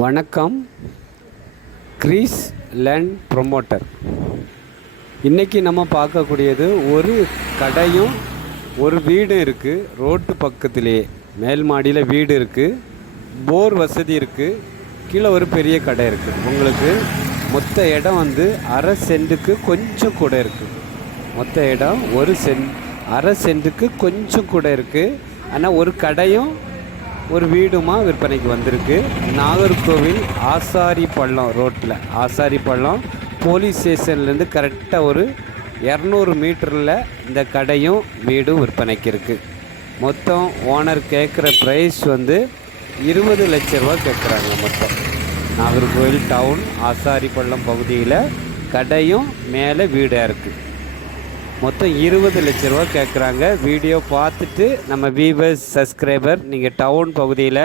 வணக்கம் Greece land promoter. இன்றைக்கி நம்ம பார்க்கக்கூடியது ஒரு கடையும் ஒரு வீடும் இருக்குது ரோட்டு பக்கத்திலேயே மேல் மாடியில் வீடு இருக்குது போர் வசதி இருக்குது கீழே ஒரு பெரிய கடை இருக்குது உங்களுக்கு மொத்த இடம் வந்து அரை சென்ட்டுக்கு கொஞ்சம் கூட இருக்குது மொத்த இடம் ஒரு சென்ட் அரை சென்ட்டுக்கு கொஞ்சம் கூட இருக்குது ஆனால் ஒரு கடையும் ஒரு வீடுமா விற்பனைக்கு வந்திருக்கு. நாகர்கோவில் ஆசாரி பள்ளம் ரோட்டில். ஆசாரி பள்ளம் போலீஸ் ஸ்டேஷன்லேருந்து கரெக்டாக ஒரு இரநூறு மீட்டரில் இந்த கடையும் வீடும் விற்பனைக்கு இருக்குது மொத்தம் ஓனர் கேட்குற ப்ரைஸ் வந்து இருபது லட்ச ரூபா கேட்குறாங்க மொத்தம். நாகர்கோவில் டவுன் ஆசாரி பள்ளம் பகுதியில் கடையும் மேலே வீடாக இருக்குது மொத்தம் இருபது லட்ச ரூபா கேட்குறாங்க வீடியோ பார்த்துட்டு நம்ம வீவர்ஸ் சப்ஸ்கிரைபர் நீங்கள் டவுன் பகுதியில்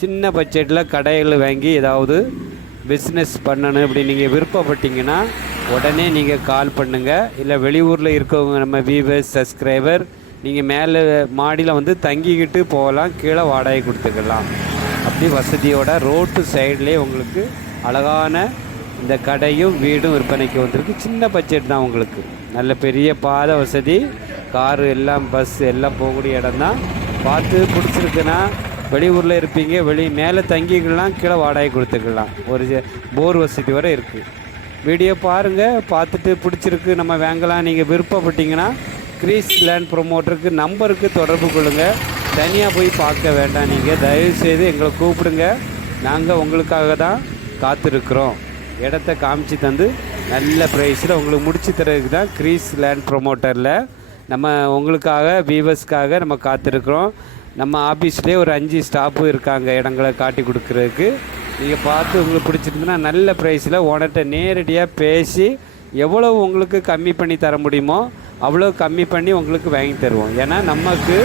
சின்ன பட்ஜெட்டில் கடைகள் வாங்கி ஏதாவது பிஸ்னஸ் பண்ணணும் இப்படி நீங்கள் விருப்பப்பட்டீங்கன்னா உடனே நீங்கள் கால் பண்ணுங்கள் இல்லை வெளியூரில் இருக்கவங்க நம்ம வீவர்ஸ் சப்ஸ்கிரைபர் நீங்கள் மேலே மாடியில் வந்து தங்கிக்கிட்டு போகலாம். கீழே வாடகை கொடுத்துக்கலாம். அப்படி வசதியோட ரோட்டு சைட்லேயே உங்களுக்கு அழகான இந்த கடையும் வீடும் விற்பனைக்கு வந்திருக்கு. சின்ன பட்ஜெட் தான் உங்களுக்கு. நல்ல பெரிய பாதை வசதி. காரு எல்லாம் பஸ் எல்லாம் போகக்கூடிய இடம் தான் பார்த்து பிடிச்சிருக்குன்னா வெளியூரில் இருப்பீங்க. வெளி மேலே தங்கிக்கலாம் கீழே வாடகை கொடுத்துக்கலாம் ஒரு போர் வசதி வரை இருக்குது வீடியோ பாருங்கள் பார்த்துட்டு பிடிச்சிருக்கு. நம்ம வாங்கலாம். நீங்கள் விருப்பப்பட்டீங்கன்னா கிரீஸ் லேண்ட் ப்ரொமோட்டருக்கு நம்பருக்கு தொடர்பு கொள்ளுங்கள் தனியாக போய் பார்க்க வேண்டாம். நீங்கள் தயவுசெய்து எங்களை கூப்பிடுங்க. நாங்கள் உங்களுக்காக தான் காத்திருக்கிறோம். இடத்த காமிச்சு தந்து நல்ல ப்ரைஸில் உங்களுக்கு முடிச்சு தரதுக்கு தான் கிரீஸ் லேண்ட் ப்ரொமோட்டரில் நம்ம உங்களுக்காக வியூவர்ஸ்க்காக நம்ம காத்திருக்கிறோம். நம்ம ஆஃபீஸ்லேயே ஒரு அஞ்சு ஸ்டாஃபு இருக்காங்க இடங்களை காட்டி கொடுக்குறதுக்கு. நீங்கள் பார்த்து உங்களுக்கு பிடிச்சிருந்துன்னா நல்ல ப்ரைஸில் ஓனர்கிட்ட நேரடியாக பேசி எவ்வளோ உங்களுக்கு கம்மி பண்ணி தர முடியுமோ அவ்வளோ கம்மி பண்ணி உங்களுக்கு வாங்கி தருவோம். ஏன்னா நமக்கு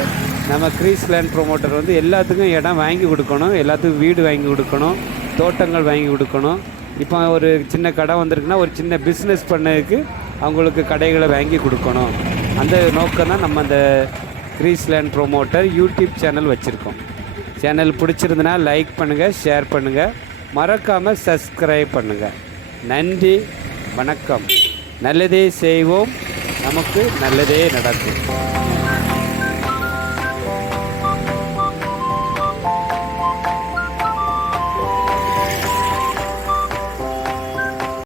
நம்ம கிரீஸ் லேண்ட் ப்ரொமோட்டர் வந்து எல்லாத்துக்கும் இடம் வாங்கி கொடுக்கணும். எல்லாத்துக்கும் வீடு வாங்கி கொடுக்கணும். தோட்டங்கள் வாங்கி கொடுக்கணும். இப்போ ஒரு சின்ன கடை வந்திருக்குன்னா ஒரு சின்ன பிஸ்னஸ் பண்ணதுக்கு அவங்களுக்கு கடைகளை வாங்கி கொடுக்கணும். அந்த நோக்கம் தான் நம்ம அந்த கிரீஸ்லேண்ட் ப்ரொமோட்டர் யூடியூப் சேனல் வச்சுருக்கோம். சேனல் பிடிச்சிருந்தனா லைக் பண்ணுங்கள் ஷேர் பண்ணுங்கள் மறக்காமல் சப்ஸ்கிரைப் பண்ணுங்கள் நன்றி வணக்கம். நல்லதே செய்வோம். நமக்கு நல்லதே நடக்கும்.